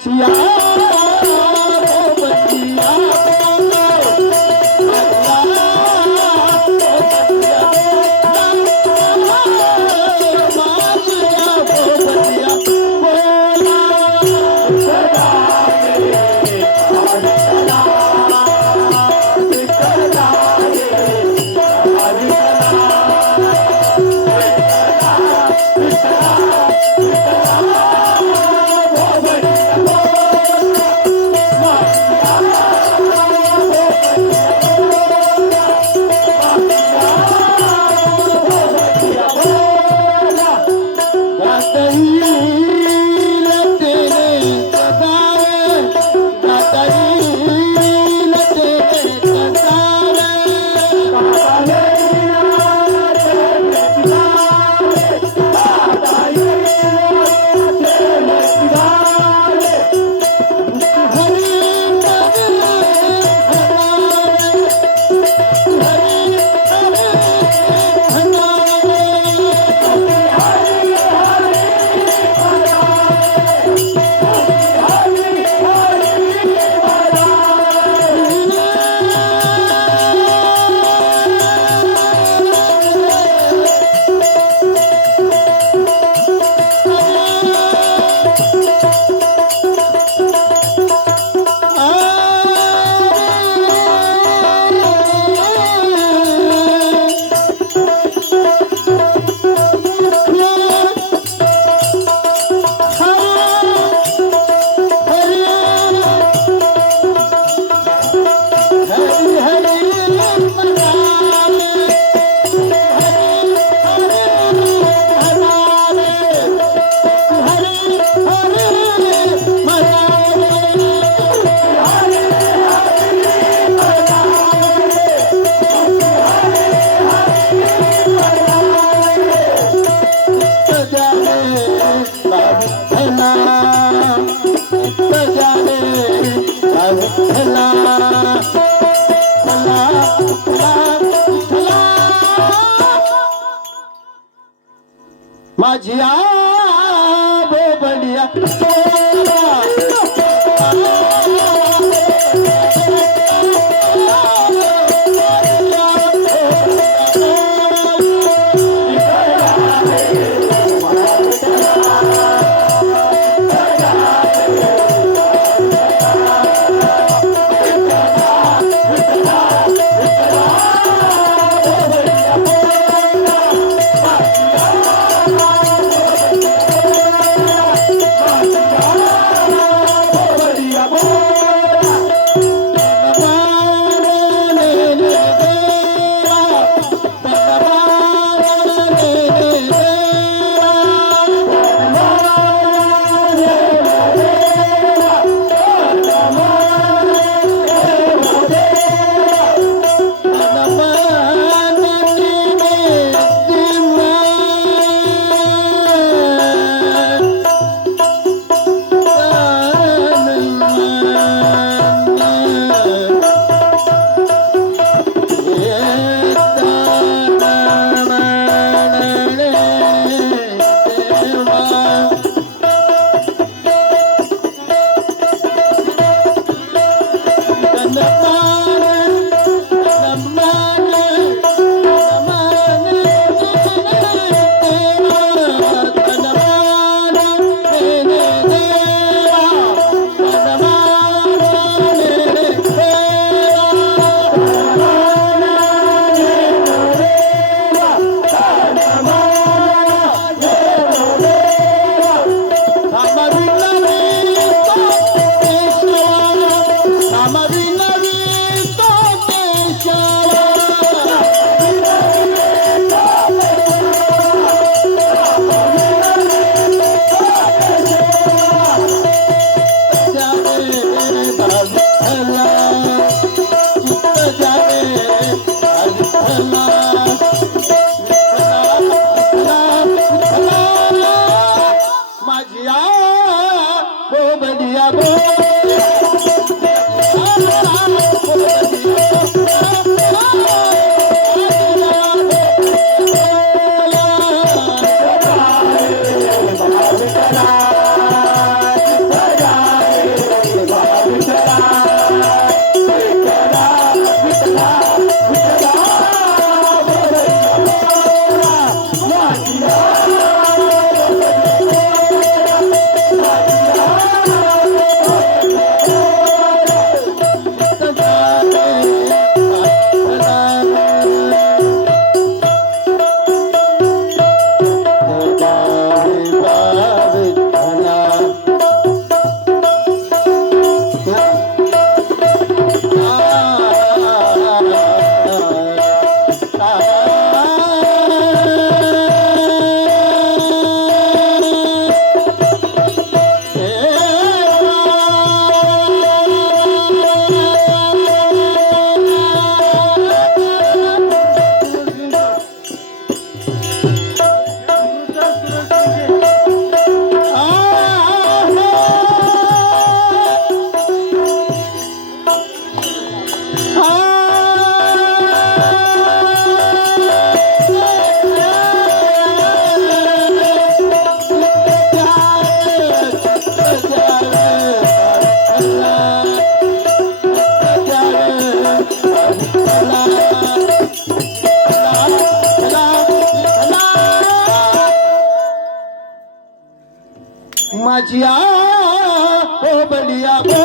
起来 Hasta Madiá! બુજિયા ઓ બલિયા બોલા